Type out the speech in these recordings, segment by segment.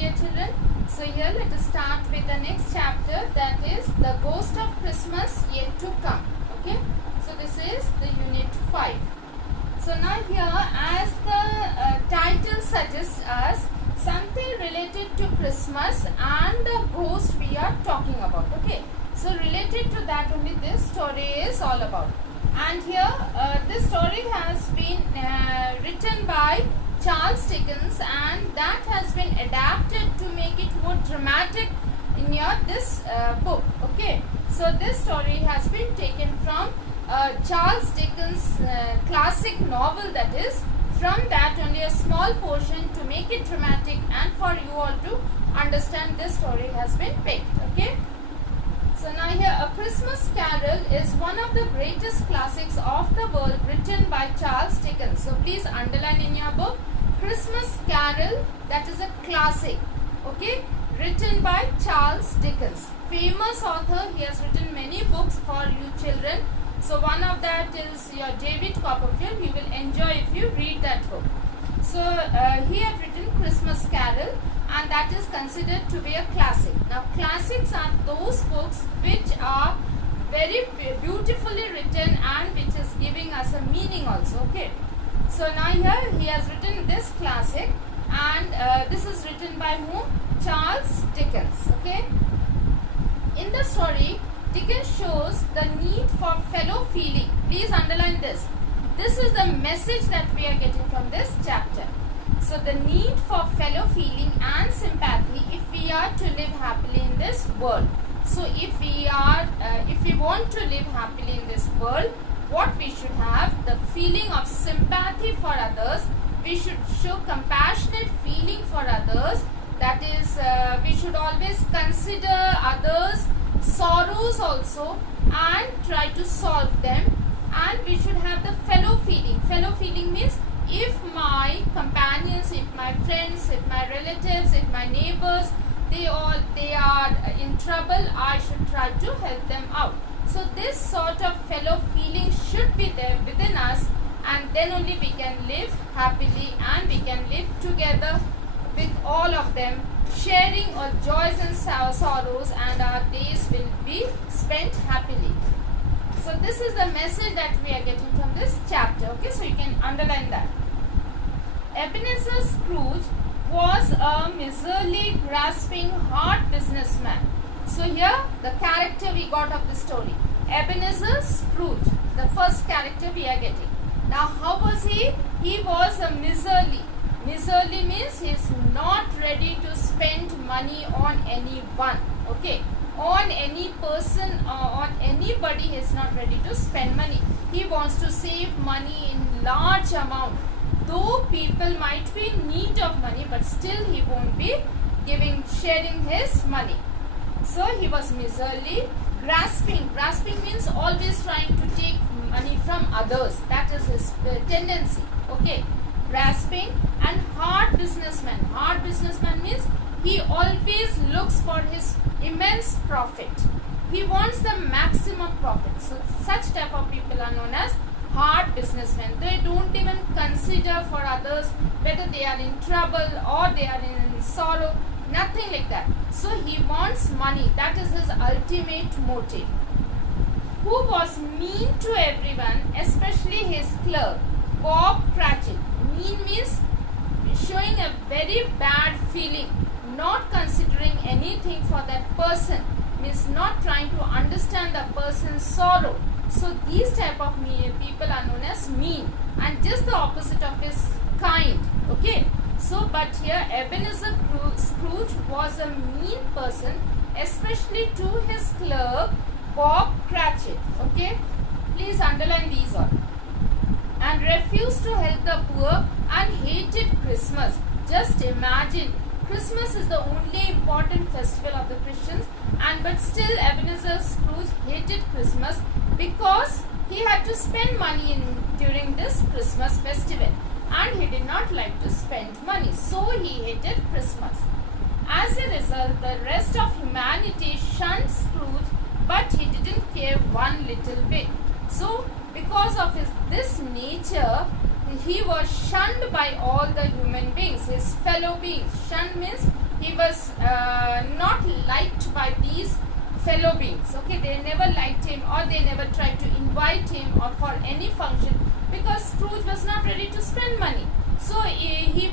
dear children. So here let us start with the next chapter, that is the Ghost of Christmas Yet to Come. Okay, so this is the unit 5. So now here, as the title suggests us, something related to Christmas and the ghost we are talking about. Okay, so related to that only this story is all about. And here this story has been written by Charles Dickens, and that has been adapted to make it more dramatic in this book. Okay, so this story has been taken from Charles Dickens' classic novel, that is, from that only a small portion to make it dramatic and for you all to understand this story has been picked. Okay, so now here, A Christmas Carol is one of the greatest classics of the world written by Charles Dickens. So please underline in your book, Christmas Carol, that is a classic, okay, written by Charles Dickens. Famous author, he has written many books for you children. So one of that is your David Copperfield. You will enjoy if you read that book. So he had written Christmas Carol, and that is considered to be a classic. Now classics are those books which are very beautifully written and which is giving us a meaning also. Okay, so now here he has written this classic, and this is written by whom? Charles Dickens. Okay, in the story Dickens shows the need for fellow feeling. Please underline this. This is the message that we are getting from this chapter. So the need for fellow feeling and sympathy if we are to live happily in this world. So if we want to live happily in this world, what we should have? The feeling of sympathy for others. We should show compassionate feeling for others. That is, we should always consider others' sorrows also and try to solve them. And we should have the fellow feeling. Fellow feeling means if my companions, if my friends, if my relatives, if my neighbors, they are in trouble, I should try to help them out. So this sort of fellow feeling should be there within us, and then only we can live happily and we can live together with all of them, sharing our joys and sorrows, and our days will be spent happily. So this is the message that we are getting from this chapter. Okay, so you can underline that. Ebenezer Scrooge was a miserly, grasping, hard businessman. So here the character we got of the story, Ebenezer Scrooge, the first character we are getting. Now how was he? He was a miserly. Miserly means he is not ready to spend money on anyone. Okay, on any person or on anybody, he is not ready to spend money. He wants to save money in large amount. Though people might be in need of money, but still he won't be sharing his money. So he was miserly, grasping. Grasping means always trying to take money from others. That is his tendency. Okay, grasping. And hard businessman. Hard businessman means he always looks for his immense profit. He wants the maximum profit. So such type of people are known as hard businessmen. They don't even consider for others whether they are in trouble or they are in sorrow. Nothing like that. So he wants money. That is his ultimate motive. Who was mean to everyone, especially his clerk, Bob Cratchit. Mean means showing a very bad feeling, not considering anything for that person, means not trying to understand the person's sorrow. So these type of people are known as mean, and just the opposite of his kind. Okay, so but here Ebenezer Scrooge was a mean person, especially to his clerk Bob Cratchit. Okay, please underline these all. And refused to help the poor and hated Christmas. Just imagine, Christmas is the only important festival of the Christians, and but still Ebenezer Scrooge hated Christmas because he had to spend money during this Christmas festival, and he did not like to spend money, so he hated Christmas. As a result, the rest of humanity shunned Scrooge, but he didn't care one little bit. So because of this nature, he was shunned by all the human beings, his fellow beings. Shunned means he was not liked by these fellow beings. Okay, they never liked him, or they never tried to invite him or for any function, because Scrooge was not ready to spend money. So he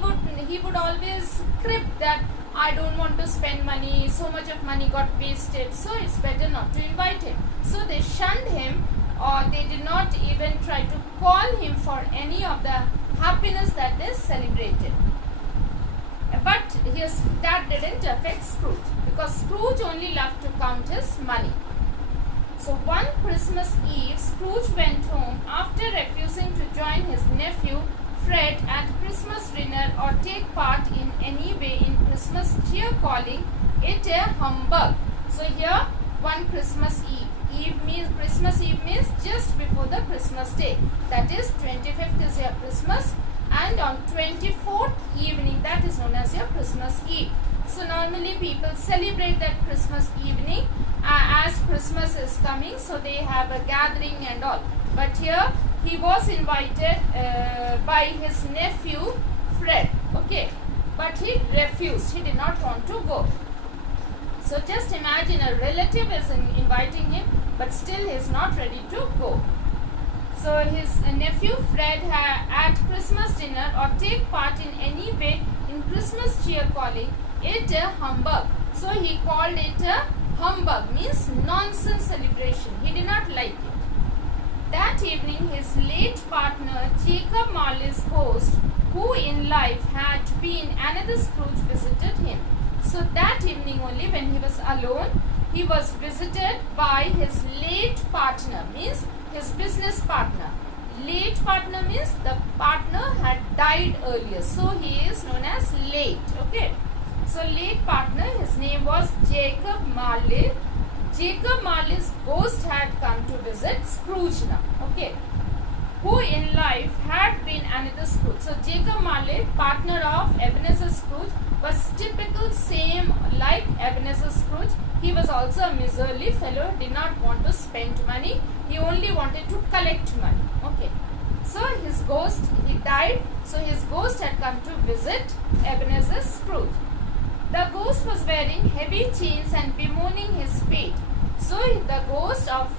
would always crib that I don't want to spend money, so much of money got wasted, so it's better not to invite him. So they shunned him, or they did not even try to call him for any of the happiness that they celebrated. But that didn't affect Scrooge, because Scrooge only loved to count his money. So one Christmas Eve, Scrooge went home after refusing to join his nephew Fred at Christmas dinner or take part in any way in Christmas cheer, calling it a humbug. So here, one Christmas Eve. Christmas Eve means just before the Christmas day. That is 25th is your Christmas, and on 24th evening, that is known as your Christmas Eve. So normally people celebrate that Christmas evening as Christmas is coming, so they have a gathering and all. But here he was invited by his nephew Fred, okay, but he refused. He did not want to go. So just imagine, a relative is inviting him, but still he is not ready to go. So his nephew Fred at Christmas dinner or take part in any way in Christmas cheer, calling it a humbug. So he called it a humbug, means nonsense celebration. He did not like it. That evening, his late partner Jacob Marley's host, who in life had been another Scrooge, visited him. So that evening only, when he was alone, he was visited by his late partner, means his business partner. Late partner means the partner had died earlier, so he is known as late. Okay, so late partner, his name was Jacob Marley. Jacob Marley's ghost had come to visit Scrooge now, okay, who in life had been another Scrooge. So Jacob Marley, partner of Ebenezer Scrooge, was typical same like Ebenezer Scrooge. He was also a miserly fellow, did not want to spend money. He only wanted to collect money. Okay. So his ghost, he died. So his ghost had come to visit Ebenezer Scrooge. The ghost was wearing heavy chains and bemoaning his fate. So the ghost of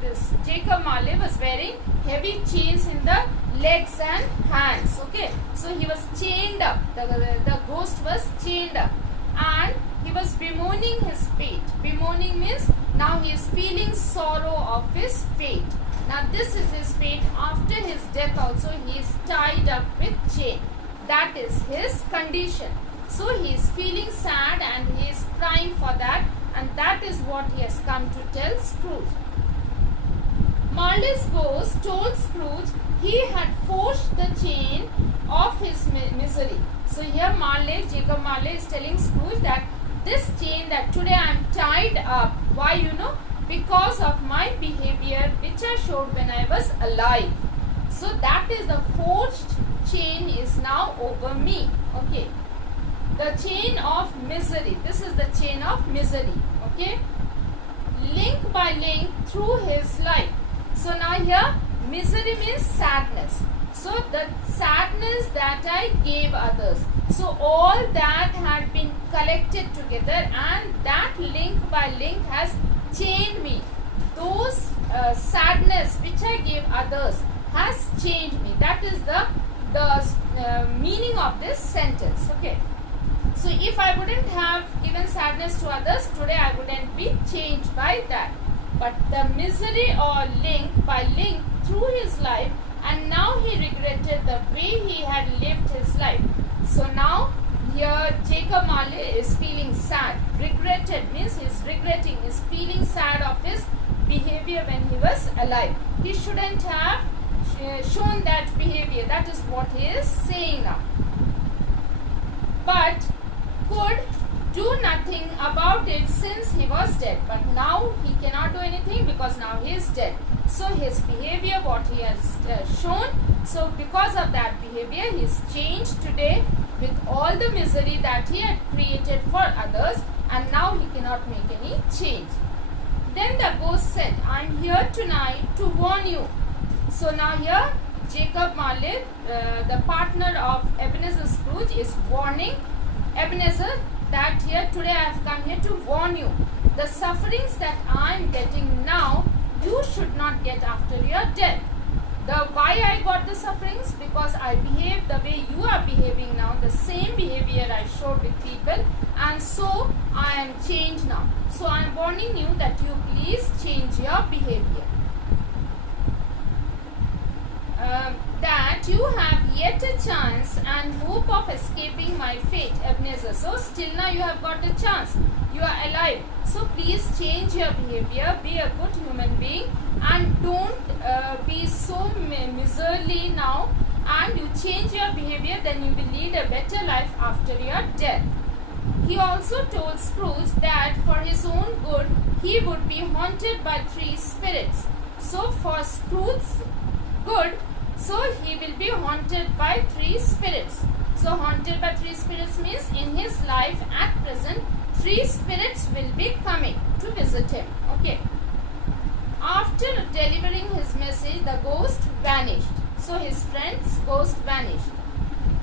this Jacob Marley was wearing heavy chains in the legs and hands. Okay. So he was chained up. The ghost was chained up. And he was bemoaning his fate. Bemoaning means now he is feeling sorrow of his fate. Now this is his fate. After his death also, he is tied up with chain. That is his condition. So he is feeling sad and he is crying for that, and that is what he has come to tell Scrooge. Marley's ghost told Scrooge he had forged the chain of his misery. So here Jacob Marley is telling Scrooge that this chain that today I am tied up, why because of my behavior which I showed when I was alive. So that is the forged chain is now over me. Okay. The chain of misery. This is the chain of misery. Okay. Link by link through his life. So now here misery means sadness. So the sadness that I gave others. So all that had been collected together, and that link by link has chained me. Those sadness which I gave others has chained me. That is the meaning of this sentence. Okay. So if I wouldn't have given sadness to others, today I wouldn't be changed by that. But the misery or link by link through his life, and now he regretted the way he had lived his life. So now here Jacob Marley is feeling sad. Regretted means he is regretting, is feeling sad of his behavior when he was alive. He shouldn't have shown that behavior. That is what he is saying now. But could do nothing about it since he was dead. But now he cannot do anything because now he is dead. So his behavior, what he has shown, so because of that behavior, he is changed today with all the misery that he had created for others, and now he cannot make any change. Then the ghost said, I am here tonight to warn you. So now here Jacob Marley, the partner of Ebenezer Scrooge, is warning Ebenezer that here today I have come here to warn you. The sufferings that I am getting now, you should not get after your death. Why I got the sufferings? Because I behaved the way you are behaving now, the same behavior I showed with people, and so I am changed now. So I am warning you that you please change your behavior. That you have yet a chance and hope of escaping my fate, Ebenezer. So still now you have got a chance. You are alive. So please change your behavior. Be a good human being and don't be so miserly now. And you change your behavior, then you will lead a better life after your death. He also told Scrooge that for his own good, he would be haunted by 3 spirits. So for Scrooge's good, so he will be haunted by 3 spirits. So haunted by 3 spirits means in his life at present 3 spirits will be coming to visit him. Okay. After delivering his message, the ghost vanished. So his friend's ghost vanished.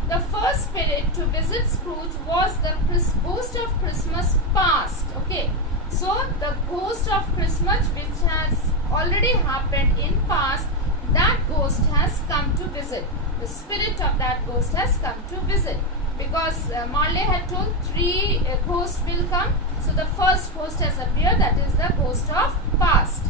The first spirit to visit Scrooge was the ghost of Christmas past. Okay. So the ghost of Christmas which has already happened in past, that ghost has come to visit. The spirit of that ghost has come to visit. Because Marley had told 3 ghosts will come. So the first ghost has appeared, that is the ghost of past.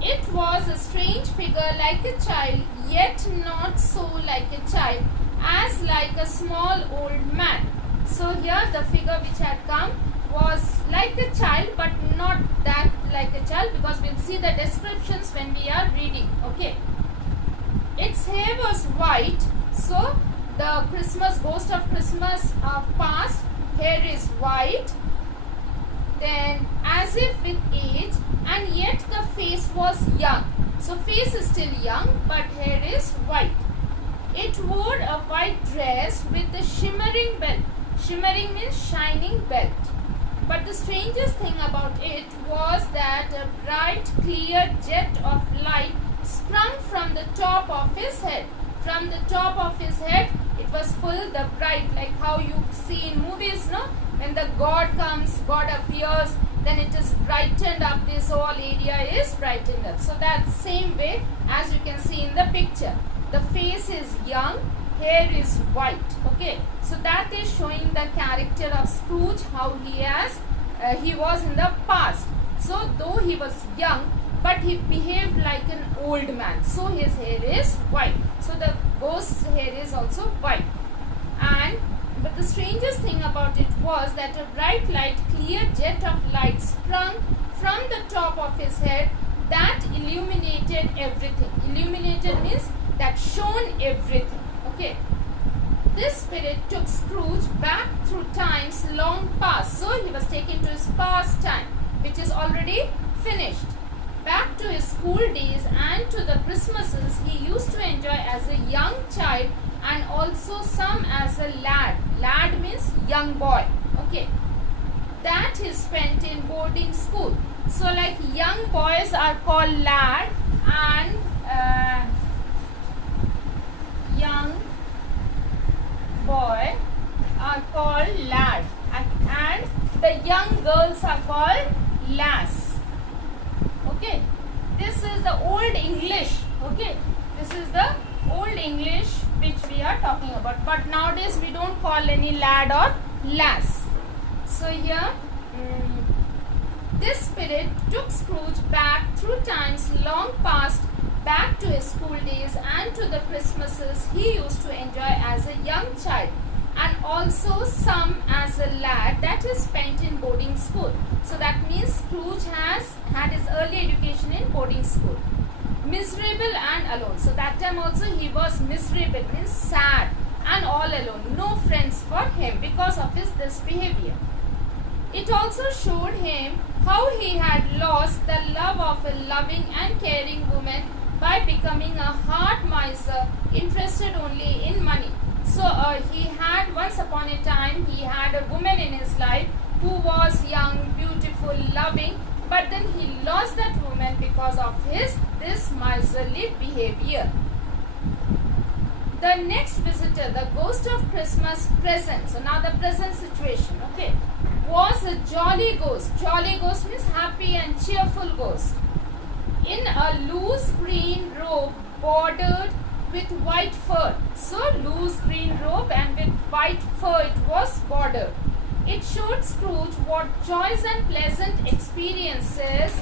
It was a strange figure like a child, yet not so like a child, as like a small old man. So here the figure which had come was like a child, but not that like a child, because we'll see the descriptions when we are reading. Okay. Its hair was white. So the ghost of Christmas of past, hair is white. Then as if with age, and yet the face was young. So face is still young, but hair is white. It wore a white dress with a shimmering belt. Shimmering means shining belt. But the strangest thing about it was that a bright, clear jet of light sprung from the top of his head. From the top of his head, it was full, the bright, like how you see in movies, no? When the God comes, God appears, then it is brightened up, this whole area is brightened up. So that same way as you can see in the picture. The face is young, hair is white. Okay, so that is showing the character of Scrooge, how he was in the past. So though he was young, but he behaved like an old man. So his hair is white. So the ghost's hair is also white. But the strangest thing about it was that a bright light, clear jet of light sprung from the top of his head that illuminated everything. Illuminated means that shone everything. Okay. This spirit took Scrooge back through times long past. So he was taken to his past time, which is already finished. Back to his school days and to the Christmases he used to enjoy as a young child, and also some as a lad. Lad means young boy. Okay. That he spent in boarding school. So like young boys are called lad, and young boy are called lad, and the young girls are called lass. Okay, this is the old English. Okay, this is the old English which we are talking about, but nowadays we don't call any lad or lass. So here this spirit took Scrooge back through times long past, back to his school days and to the Christmases he used to enjoy as a young child, and also some as a lad that he spent in boarding school. So that means Scrooge has had his early education in boarding school. Miserable and alone. So that time also he was miserable, means sad and all alone. No friends for him because of his this behavior. It also showed him how he had lost the love of a loving and caring woman by becoming a hard miser interested only in money. So he had, once upon a time, he had a woman in his life who was young, beautiful, loving, but then he lost that woman because of this miserly behavior. The next visitor, the ghost of Christmas present. So now the present situation, okay, was a jolly ghost. Jolly ghost means happy and cheerful ghost. In a loose green robe bordered with white fur. So loose green robe and with white fur it was bordered. It showed Scrooge what joys and pleasant experiences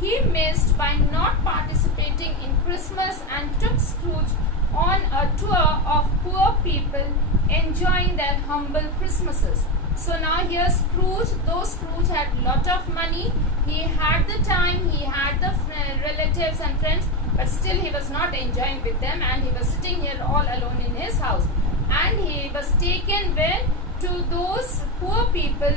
he missed by not participating in Christmas, and took Scrooge on a tour of poor people enjoying their humble Christmases. So now here Scrooge, though Scrooge had lot of money, he had the time, he had the relatives and friends, but still he was not enjoying with them, and he was sitting here all alone in his house. And he was taken where to those poor people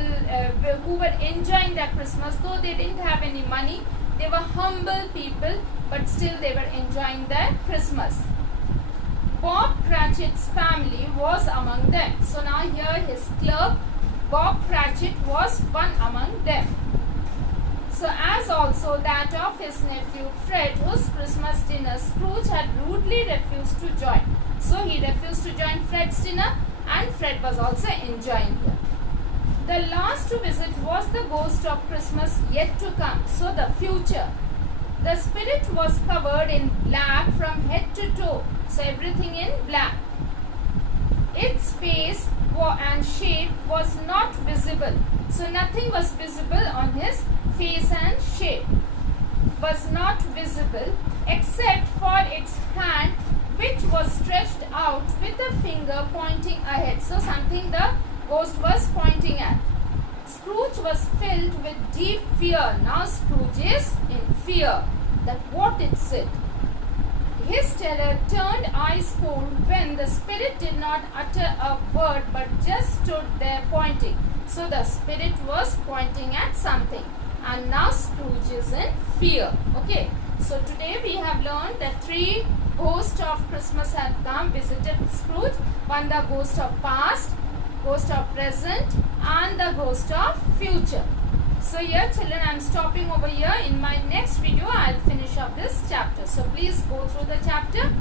who were enjoying their Christmas, though they didn't have any money. They were humble people, but still they were enjoying their Christmas. Bob Cratchit's family was among them. So now here his clerk, Bob Cratchit, was one among them. So as also that of his nephew Fred, whose Christmas dinner Scrooge had rudely refused to join. So he refused to join Fred's dinner, and Fred was also enjoying here. The last to visit was the ghost of Christmas yet to come. So the future. The spirit was covered in black from head to toe. So everything in black. Its face and shape was not visible. So nothing was visible on his face and shape. Was not visible except for its hand, which was stretched out with the finger pointing ahead. So something the ghost was pointing at. Scrooge was filled with deep fear. Now Scrooge is in fear that what is it? His terror turned ice cold when the spirit did not utter a word but just stood there pointing. So the spirit was pointing at something, and now Scrooge is in fear. Okay, so today we have learned that 3 ghosts of Christmas have come, visited Scrooge. One, the ghost of past, ghost of present, and the ghost of future. So here children, I am stopping over here. In my next video I will finish up this chapter. So please go through the chapter